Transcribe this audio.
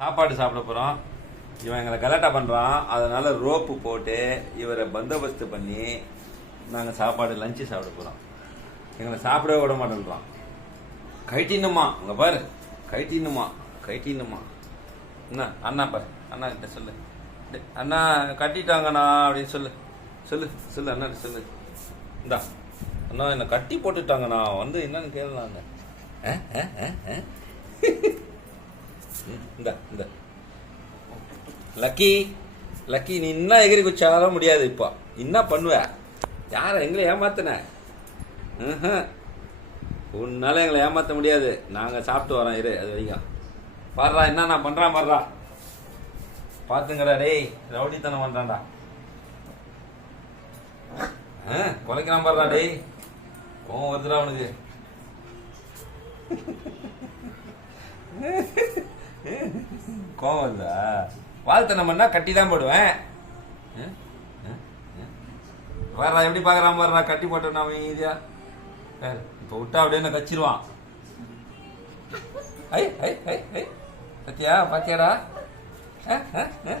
சாப்பாடு சாப்பிட போகிறோம் இவன் எங்களை கலாட்டா பண்ணுறான் அதனால் ரோப்பு போட்டு இவரை பந்தோபஸ்து பண்ணி நாங்கள் சாப்பாடு லஞ்சு சாப்பிட போகிறோம் எங்களை சாப்பிடவே விட மாட்டேன்றான். கைட்டின்னுமா அங்கே பாரு. கைட்டின்னுமா கைட்டின்னுமா என்ன? அண்ணா பாரு. அண்ணா கிட்ட சொல்லு. அண்ணா கட்டிட்டாங்கண்ணா அப்படின்னு சொல்லு. சொல்லு சொல்லு அண்ணா சொல்லு. இந்தா. அண்ணா என்னை கட்டி போட்டுட்டாங்கண்ணா. வந்து என்னன்னு கேளு இந்த இந்த. லக்கி லக்கி நீ இன்னும் எகிரி குச்சாலும் முடியாது இப்போ. என்ன பண்ணுவ. யாரை எங்களை ஏமாத்தின? ம்ஹும். உன்னால எங்களை ஏமாற்ற முடியாது. நாங்கள் சாப்பிட்டு வரோம் இரு அது வரைக்கும். பாடுறா என்ன நான் பண்றான் பாடுறா பார்த்துங்கடா டேய் ரவுடித்தனம் பண்ணுறான்டா ஆ, குலைக்கிறான் பாடுறா டேய். கோவம் வருதுடா அவனுக்கு. கோவம் வருதா வாழ்த்தனம்னா கட்டி தான் போடுவேன் வேறா எப்படி பாக்குறான் பாரு நான் கட்டி போட்டேன் அவன் ஈஸியா இப்போ விட்டா அப்படியே நான் கச்சிருவான். ஐ ஐ ஐ ஐ. சத்தியா பாத்தியாடா? ஆ, ஆ, ஆ.